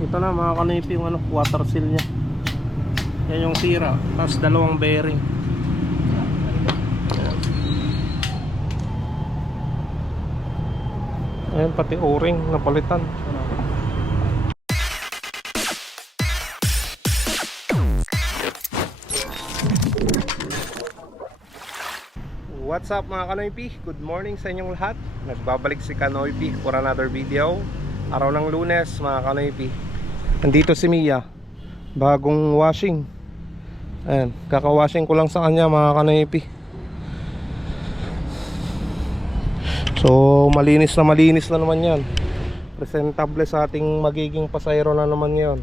Ito na mga kanipi yung ano, water seal niya. Yan yung sira. Tapos dalawang bearing. Ayan, pati o-ring napalitan. What's up mga Kanoypi? Good morning sa inyong lahat. Nagbabalik si Kanoypi for another video. Araw ng lunes mga Kanoypi. Nandito si Mia. Bagong washing. Ayan, kakawashing ko lang sa kanya mga Kanoypi. So malinis na malinis na naman yan. Presentable sa ating magiging pasayro na naman ngayon.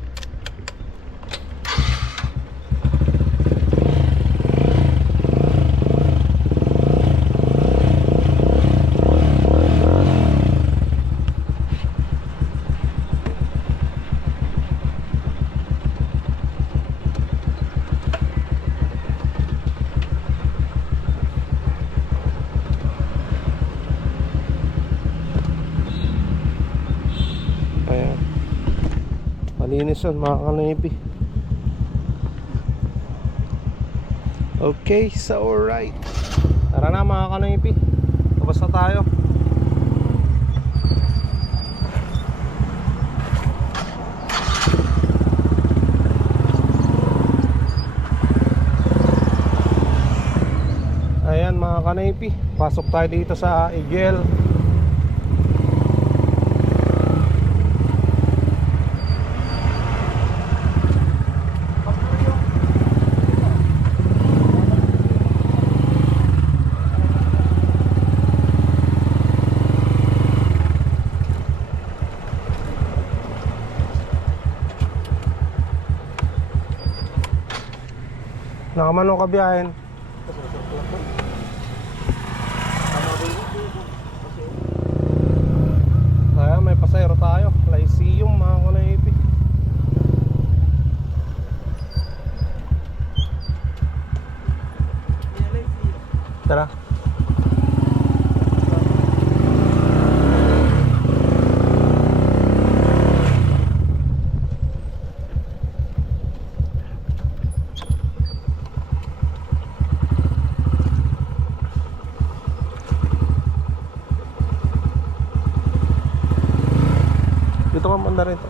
Yun mga kanipi. Okay, so alright. Tara na mga kanipi. Tapos na tayo. Ayan mga kanipi. Pasok tayo dito sa Igel. Nakamanong ka biyahin. Ayan, may pasayro tayo. Lyceum, mga kunaipi. Tara. Dito ka manda rin to.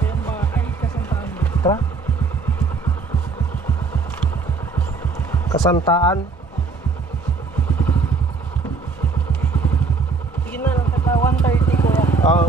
Ayan ba? Ay, kasantaan. Tara. Kasantaan. Sige na lang, tata 130 ko yan. Ah.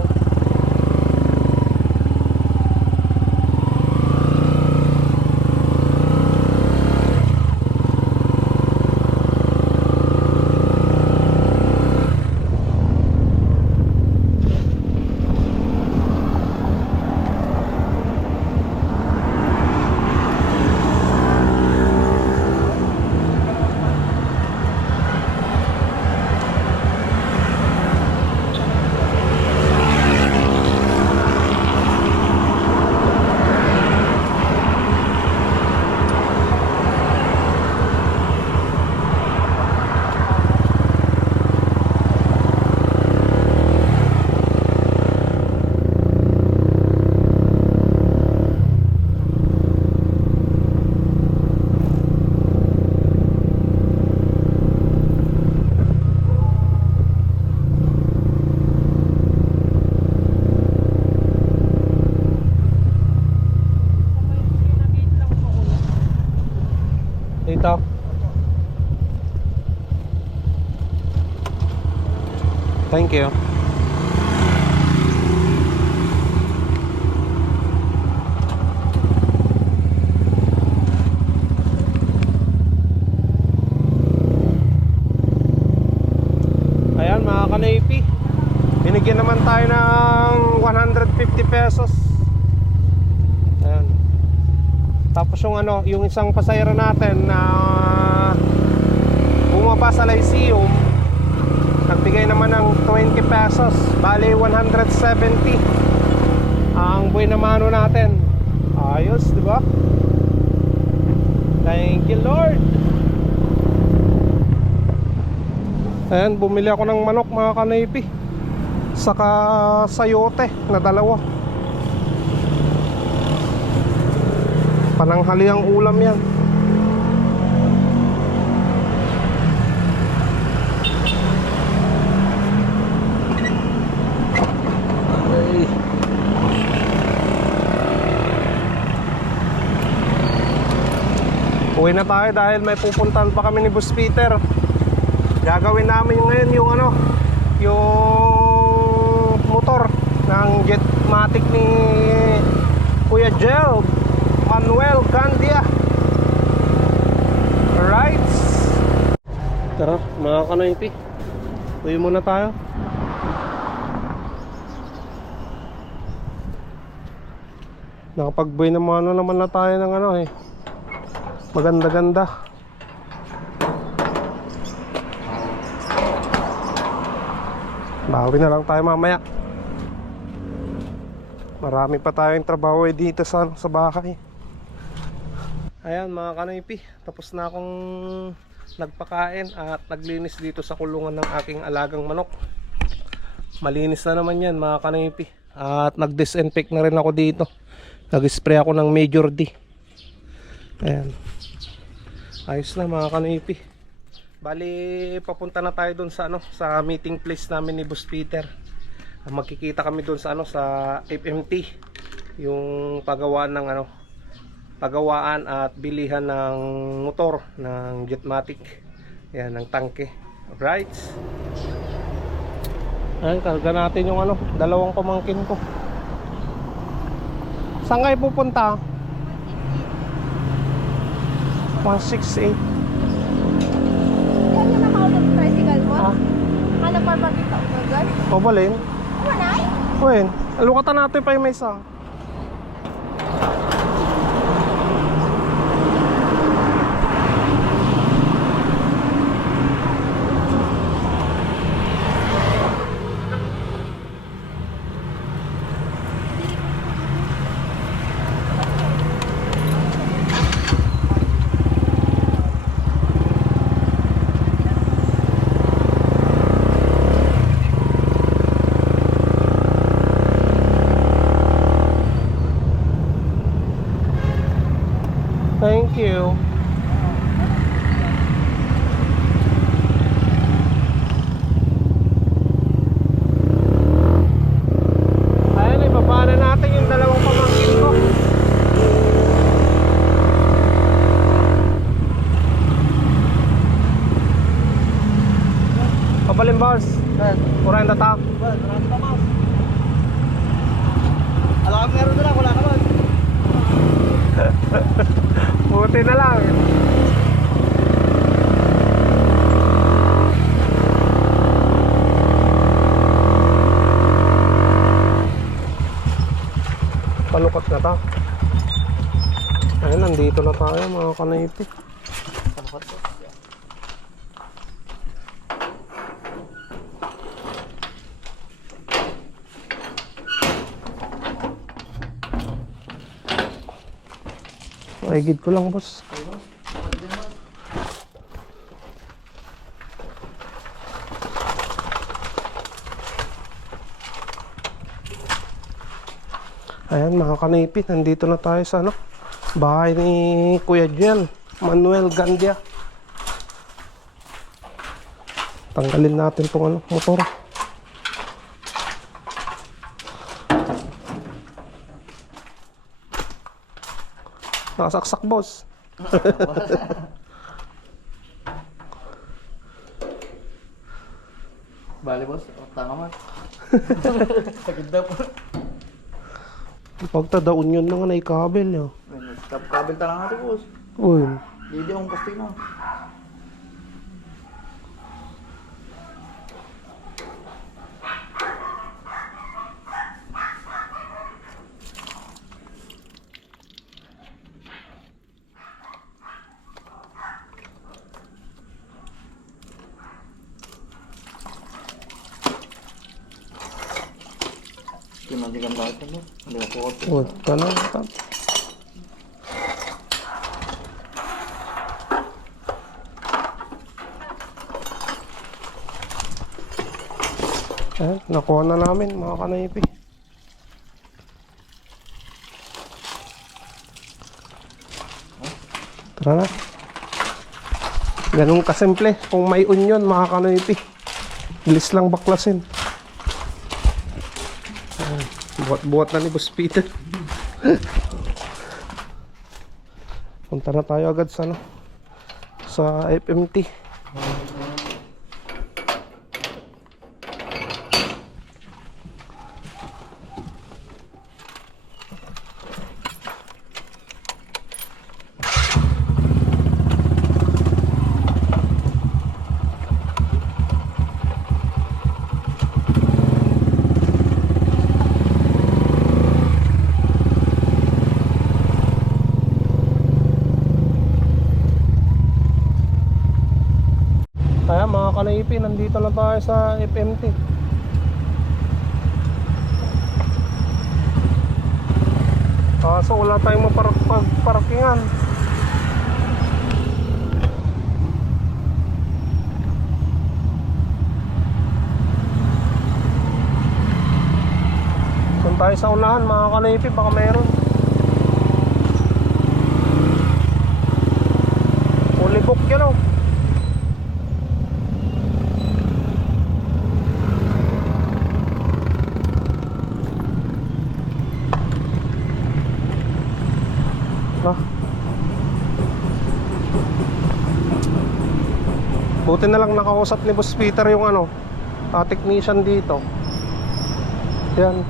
Pinagate lang po ulit. Dito. Thank you. Ayan mga kanaypi. Binigyan naman tayo ng 150 pesos. Ayan. Tapos yung ano, yung isang pasayro natin na bumaba sa Lyceum, nagbigay naman ng 20 pesos. Bali 170 ang buhay na mano natin. Ayos di ba? Thank you lord. Ayan bumili ako ng manok mga kanipi saka sayote na dalawa. Pananghali ang ulam yan. Uwi na tayo dahil may pupuntahan pa kami ni Boss Peter. Gagawin namin ngayon yung ano, yung motor ng Jetmatic ni Kuya Jel Manuel Gandia. Alright. Tara, mga kanoypi. Uwi muna tayo. Nakapag-buy ng mga ano naman na tayo ng ano eh. Maganda-ganda. Bawi na lang tayo mamaya. Marami pa tayong trabaho eh dito sa, sa bahay. Ayan mga kanipi, tapos na akong nagpakain at naglinis dito sa kulungan ng aking alagang manok. Malinis na naman yan mga kanipi. At nag-disinfect na rin ako dito. Nag-spray ako ng Major D. Ayan. Ayos na mga kanipi. Bali, papunta na tayo doon sa ano, sa meeting place namin ni Boss Peter. Ah, Magkikita kami doon sa ano, sa FMT. Yung pagawaan ng ano, pagawaan at bilihan ng motor ng Jetmatic. Yan, ng tangke. Alright. Ayan, karga natin yung ano, dalawang pamangkin ko. Saan kayo pupunta? 168. Yan yung nakaulog sa tricycle mo? Ah, Ano pa ba kita umagal? pabalin. Manay? Wen, alukatan natin pa yung may isa. Thank you. Palukot na ta. Ayun, nandito na tayo mga kanaypi. Maigid ko lang, boss. Ayan mga kanipit, nandito na tayo sa ano, bahay ni Kuya Jel, Manuel Gandia. Tanggalin natin tong ano, motor. Nakasaksak boss. Bali boss, tanga man. Sakit daw po. Pagtadaon yun na nga na ikabel yun. Stop kabel talang natin boss. Uy, Hindi akong posting Kinadigan lahat. Hindi ako ko. uy, tanong ka. Ayan, nakuha na namin mga kanaypi. Tara na. Ganun kasimple. Kung may onion, mga kanoypi. Bilis lang baklasin. Ayan. Buhat-buhat na ni Boss Peter. Punta na tayo agad sa ano sa FMT. Kaya mga kanaipi, nandito na tayo sa FMT. Kaso wala tayong maparkingan. Doon tayo sa unahan mga kanaipi, baka meron. Fully booked yan oh. No? Buti na lang nakausap ni Boss Peter yung ano, ah, technician dito. Yan.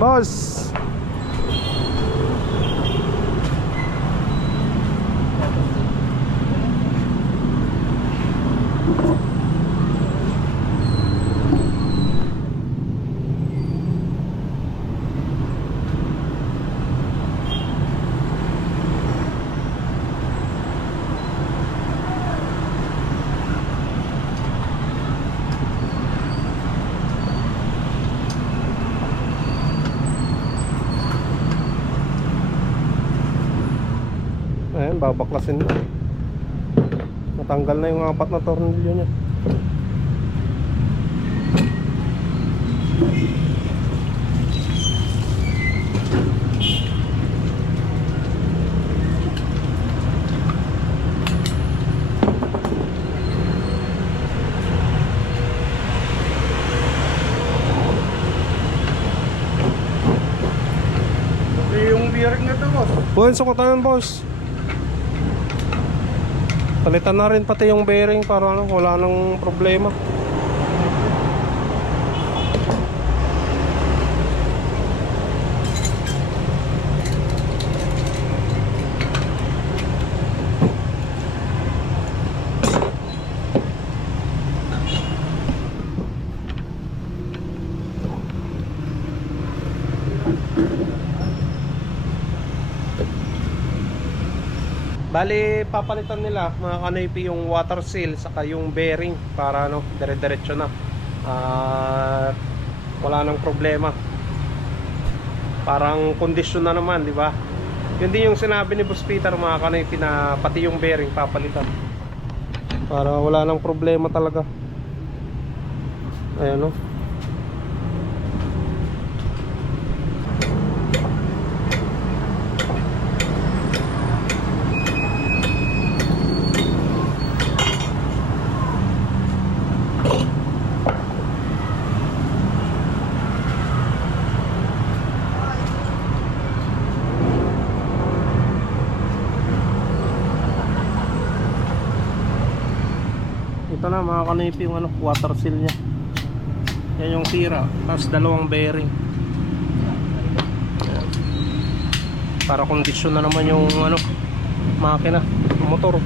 Boss! Ayan, babaklasin na. Natanggal na yung apat na tornilyo niya. Buwan, sukutan boss. Palitan na rin pati yung bearing para ano, wala nang problema. Bali, papalitan nila mga kanoypi yung water seal saka yung bearing para ano, dire-diretso na. At wala nang problema. Parang kondisyon na naman, di ba? Yun din yung sinabi ni Boss Peter mga kanoypi na pati yung bearing papalitan. Para wala nang problema talaga. Ayan o. Ito na mga kanipi yung ano, water seal niya. Yan yung sira. Tapos dalawang bearing. Ayan. Para kondisyon na naman yung ano, makina, motor.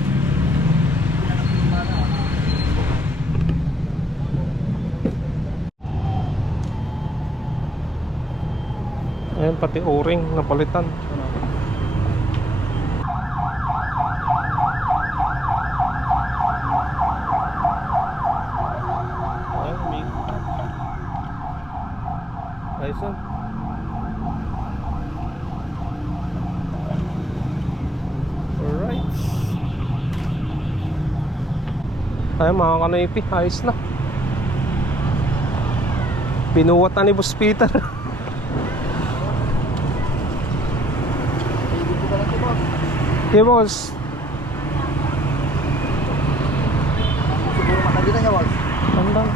Ayan, pati o-ring napalitan. Ayan, may... Ayos na. Alright. Ayun mga kanoipi, ayos na. Binuwat na ni Boss Peter. Ito, boss. Siguro boss. Tandang.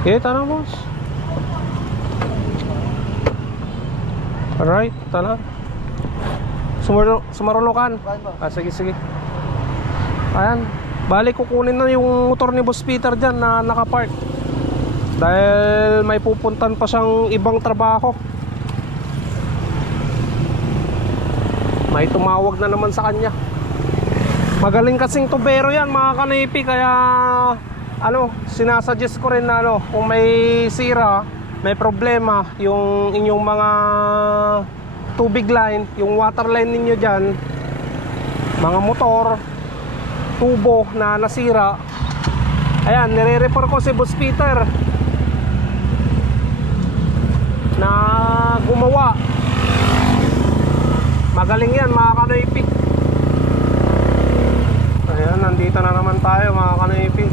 Okay, tara boss. Alright, tara. Bakit ba? Ah, sige, sige. Ayan. Balik kukunin na yung motor ni Boss Peter dyan na nakapark. Dahil may pupuntan pa siyang ibang trabaho. May tumawag na naman sa kanya. Magaling kasing tubero yan mga kanipi kaya ano, sinasuggest ko rin na ano, kung may sira, may problema yung inyong mga tubig line, yung water line ninyo dyan, mga motor, tubo na nasira. Ayan, nire-refer ko si Boss Peter na gumawa. Magaling yan mga kanoipi. Ayan, nandito na naman tayo mga kanoipi.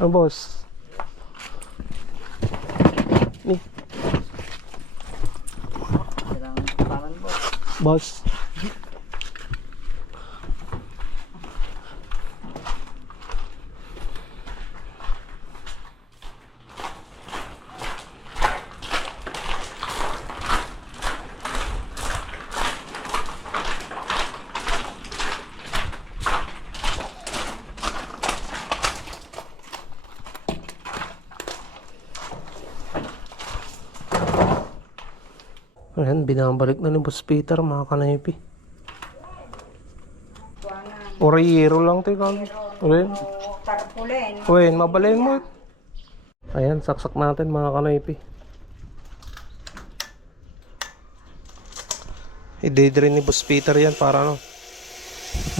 Ang boss. Ni, boss. boss. Ayan, binabalik na ni Boss Peter mga kanaypi. Oriyero lang tayo kan. Uwin. Tarpulin. Uwin, mabalin mo. Ayan, saksak natin mga kanaypi. I-daydream ni Boss Peter yan para ano,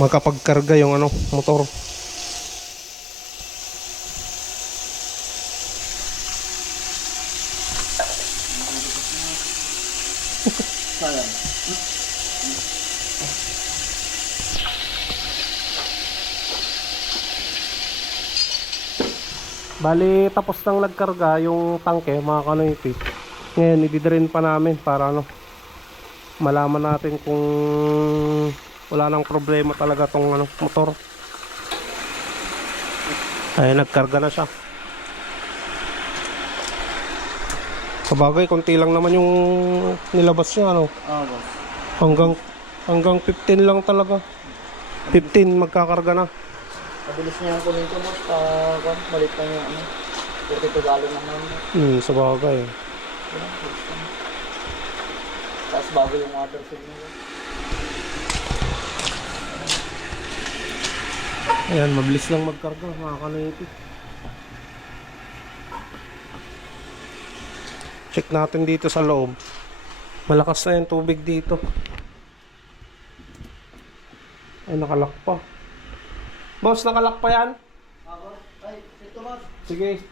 magkapagkarga yung ano, motor. Bali, tapos nang nagkarga yung tangke, mga kanoypi. Ngayon, ididirin pa namin para ano, malaman natin kung wala nang problema talaga tong ano, motor. Ay, nagkarga na siya. Sabagay, konti lang naman yung nilabas niya, ano. Ah, boss. Hanggang, hanggang 15 lang talaga. 15 magkakarga na. Mabilis niya yung kunin ko, boss. Kwan, malit lang yung ano. 42 gallon lang naman. Hmm, sabagay. Tapos bago yung water fill niya. Ayan, mabilis lang magkarga, mga kanayti. Check natin dito sa loob. Malakas na yung tubig dito. Ay, nakalak pa. Boss, nakalak pa yan? Boss. Ay, ito, boss. Sige.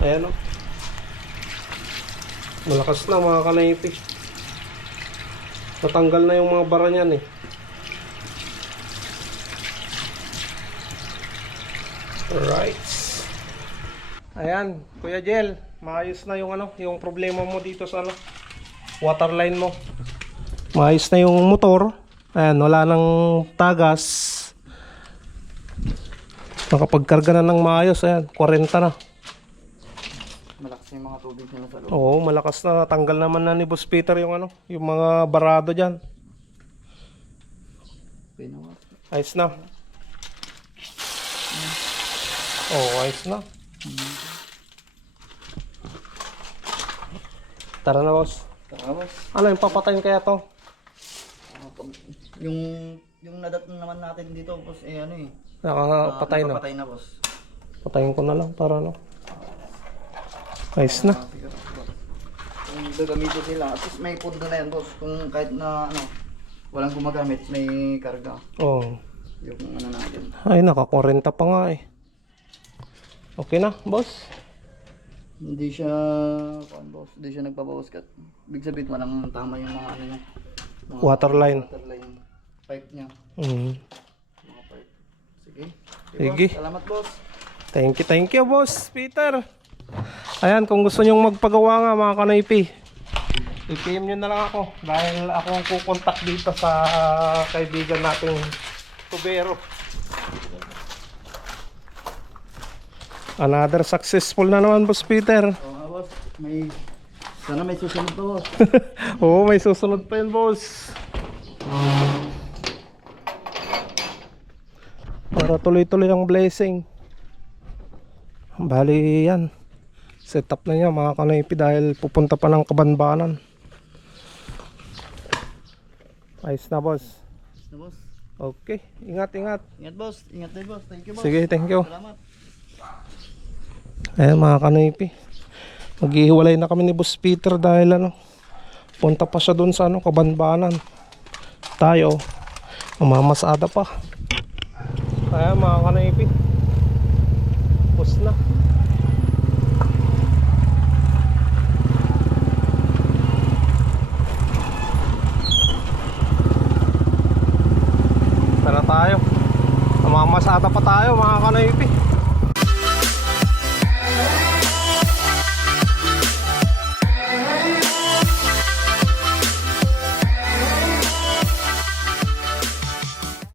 Ayan o. Malakas na mga kanayti. Natanggal na yung mga bara niyan eh. Alright. Ayan, Kuya Jel, maayos na yung ano, yung problema mo dito sa ano, water line mo. Maayos na yung motor. Ayan, wala nang tagas. Nakapagkarga na ng maayos, ayan, 40 na. Malakas yung mga tubig nila sa loob. Oo, malakas na. Tanggal naman na ni Boss Peter yung ano, yung mga barado dyan. Ayos na. Oo, ayos na. Tara na, boss. Tara, boss. Ano, yung papatayin kaya to? Yung yung nadat na naman natin dito, boss, eh ano eh. Nakapatay Ah, na. nakapatay na, boss. Patayin ko na lang para ano. Ayos na. Ah. Kung gagamitin nila, at least may pundo na yan boss. Kung kahit na ano, walang gumagamit, may karga. Oh. Yung ano natin. Ay, nakakorenta pa nga eh. Okay na, boss. Hindi siya, kuan boss, hindi siya nagpapawas cut. Big sabihin, walang tama yung mga ano niya. Mga Waterline. Waterline. Pipe niya. Mm. Mga pipe. Sige. Sige. Boss, salamat boss. Thank you, thank you, boss Peter. Ayan, kung gusto nyong magpagawa nga mga kanaypi, i-PM nyo na lang ako dahil ako ang kukontak dito sa kaibigan nating tubero. Another successful na naman, boss Peter. Oo nga boss, may, sana may susunod pa boss. Oo, may susunod pa yun, boss. Para tuloy-tuloy ang blessing. Bali yan. Set up na niya mga kanaypi dahil pupunta pa ng kabanbanan. Ayos na, boss. na boss. Okay, ingat, ingat. Ingat boss, ingat din boss. Thank you boss. Sige, thank you. Salamat. Ayan mga kanaypi. Maghihiwalay na kami ni Boss Peter dahil ano, punta pa siya doon sa ano, kabanbanan. Tayo, mamamasada pa. Ayan mga kanaypi. Bus na. Tara tayo. Mamamasada pa tayo mga kanaypi.